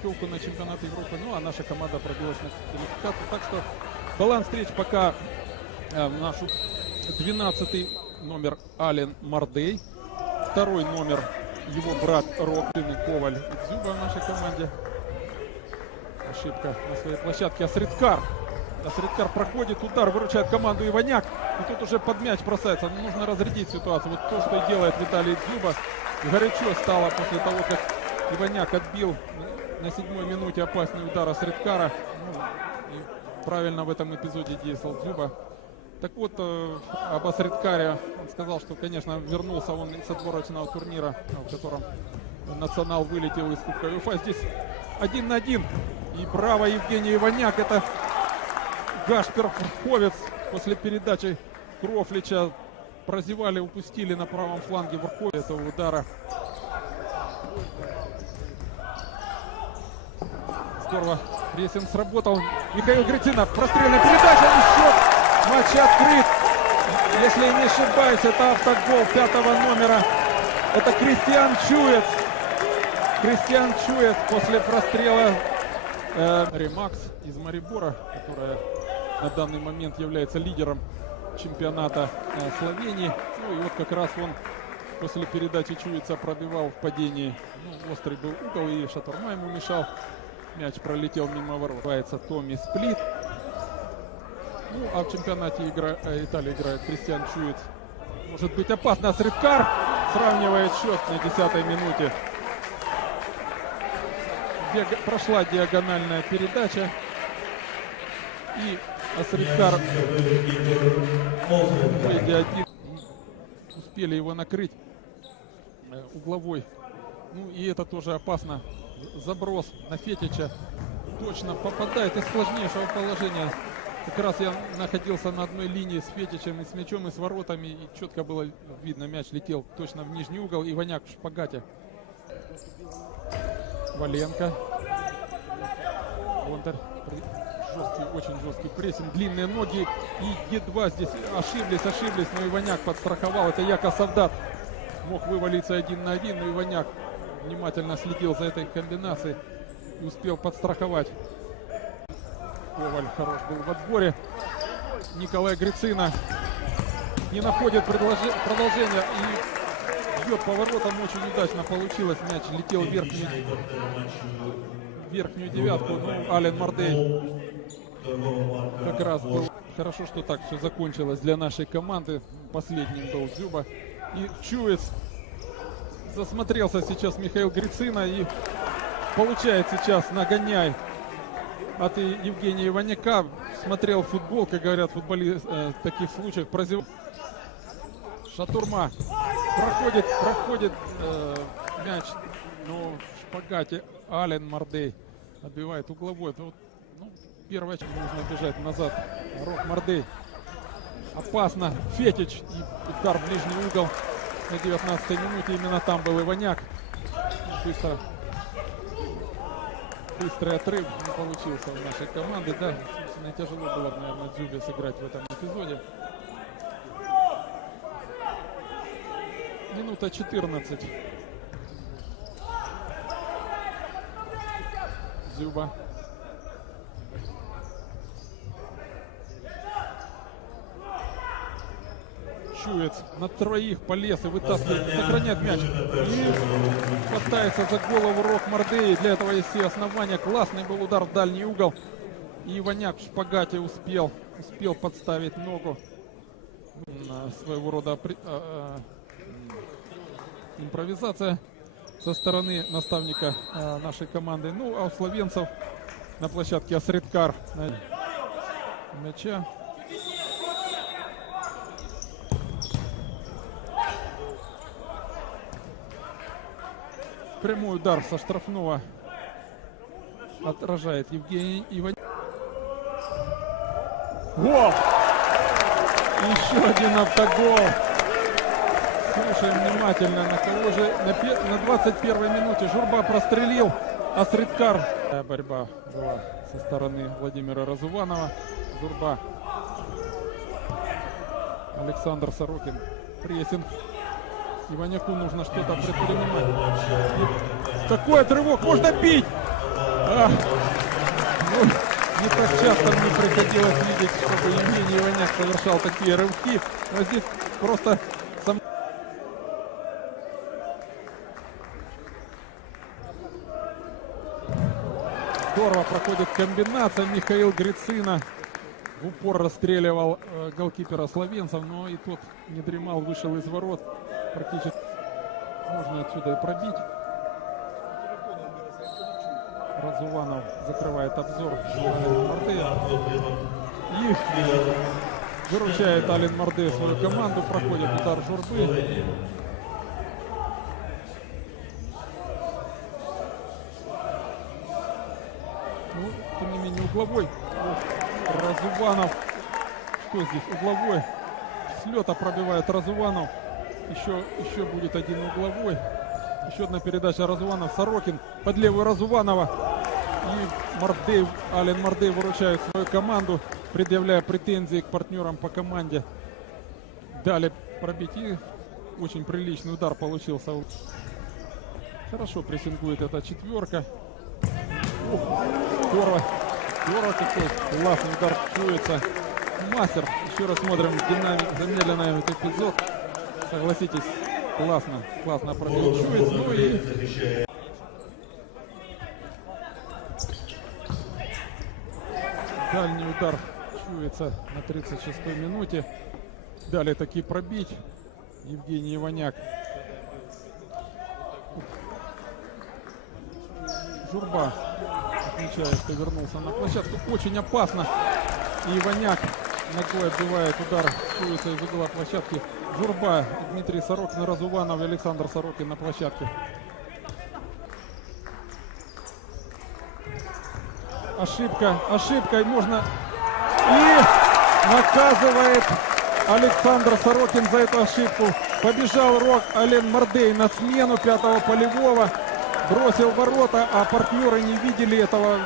путевку на чемпионат Европы. Ну, а наша команда пробилась на квалификацию. Так что баланс встреч пока э, нашу 12 номер Ален Мардей. Второй номер его брат Робин и Коваль Дзюба в нашей команде. Ошибка на своей площадке. Асриткар. Асриткар проходит, удар, выручает команду Иваняк. И тут уже под мяч бросается. Но нужно разрядить ситуацию. Вот то, что и делает Виталий Дзюба. Горячо стало после того, как Иваняк отбил на седьмой минуте опасный удар Асриткара. Ну, и правильно в этом эпизоде действовал Дзюба. Так вот, э, об Асриткаре он сказал, что, конечно, вернулся он из отборочного турнира, в котором Национал вылетел из Кубка УЕФА. Здесь один на один. И браво Евгений Иваняк. Это Гашпер Верховец после передачи Крофлича. Прозевали, упустили на правом фланге Верховец этого удара. Здорово. Прессинг сработал. Михаил Гретинов. Прострельная передача. И счет. Матч открыт. Если не ошибаюсь, это автогол пятого номера. Это Кристиан Чуец. Кристиан Чуец после прострела э, Ремакс из Марибора, которая на данный момент является лидером чемпионата э, Словении. Ну и вот как раз он после передачи Чуица пробивал в падении. Ну, острый был угол и Шатурма ему мешал. Мяч пролетел мимо ворот. Называется Томми Сплит. Ну, а в чемпионате игра, э, Италии играет Кристиан Чуец. Может быть опасно. Срывкар сравнивает счет на 10 минуте. Бег- прошла диагональная передача. И Асрикар, выйдя один, успели его накрыть э, угловой. Ну и это тоже опасно. Заброс на Фетича. Точно попадает из сложнейшего положения. Как раз я находился на одной линии с Фетичем и с мячом, и с воротами. И четко было видно, мяч летел точно в нижний угол. Иваняк в шпагате. Валенко. Бондарь. При- Жесткий, очень жесткий прессинг. Длинные ноги. И едва здесь ошиблись, ошиблись. Но Иваняк подстраховал. Это Яко Солдат. Мог вывалиться один на один. Но Иваняк внимательно следил за этой комбинацией. И успел подстраховать. Коваль хорош был в отборе. Николай Грицина не находит продолжения и бьет поворотом очень удачно получилось. Мяч летел в верхнюю, верхнюю девятку. Ну, Ален Мардей как раз был. Хорошо, что так все закончилось для нашей команды. Последним был Дзюба. И Чуец засмотрелся сейчас Михаил Грицина и получает сейчас нагоняй от Евгения Иваняка. Смотрел футбол, как говорят футболисты э, в таких случаях. Прозев... Шатурма проходит, проходит э, мяч, но в шпагате Ален Мардей отбивает угловой. Это вот, ну, первая очередь нужно бежать назад. Рок Мардей. Опасно. Фетич и удар в ближний угол на 19 минуте. Именно там был Иваняк. Быстро быстрый отрыв не получился у нашей команды. Да, собственно, тяжело было, наверное, Дзюбе сыграть в этом эпизоде. Минута 14. Дзюба. Чуец на троих полез и вытаскивает, сохраняет мяч. И хватается за голову Рок Мордеи. Для этого есть все основания. Классный был удар в дальний угол. И Иваняк в шпагате успел, успел подставить ногу. Своего рода при- а, а, импровизация со стороны наставника а, нашей команды. Ну, а у словенцев на площадке Асредкар мяча. Прямой удар со штрафного отражает Евгений Иван. Гол! Еще один автогол. Слушаем внимательно, на кого же на, на 21 минуте Журба прострелил, а Борьба была со стороны Владимира Разуванова. Журба. Александр Сорокин. Прессинг. Иваняку нужно что-то предпринимать. И такой отрывок можно бить! А, ну, не так часто мне приходилось видеть, чтобы Евгений Иваняк совершал такие рывки. Но здесь просто сам... Здорово проходит комбинация. Михаил Грицина в упор расстреливал э, голкипера словенцев, но и тот не дремал, вышел из ворот. Практически можно отсюда и пробить. Разуванов закрывает обзор Морде. И выручает Ален Морде свою команду. Проходит удар Журбы. Ну, тем не менее, угловой. Разуванов. Что здесь? Угловой. С лета пробивает Разуванов. Еще, еще будет один угловой. Еще одна передача Разуванов. Сорокин под левую Разуванова. И Мордей, Ален Мордей выручает свою команду, предъявляя претензии к партнерам по команде. Дали пробить и очень приличный удар получился. Хорошо прессингует эта четверка. Ух, здорово. Здорово какой классный удар чуется. Мастер. Еще раз смотрим динамик, замедленный этот эпизод. Согласитесь, классно, классно пробил Чуец. Ну и дальний удар чуется на 36-й минуте. Далее таки пробить. Евгений Иваняк. Журба отмечает, что вернулся на площадку. Очень опасно. И Иваняк ногой отбивает удар. Чуется из угла площадки. Журба, Дмитрий Сорокин, Разуванов и Александр Сорокин на площадке. Ошибка, ошибка. И можно... И наказывает Александр Сорокин за эту ошибку. Побежал Рок Ален Мордей на смену пятого полевого. Бросил ворота, а партнеры не видели этого.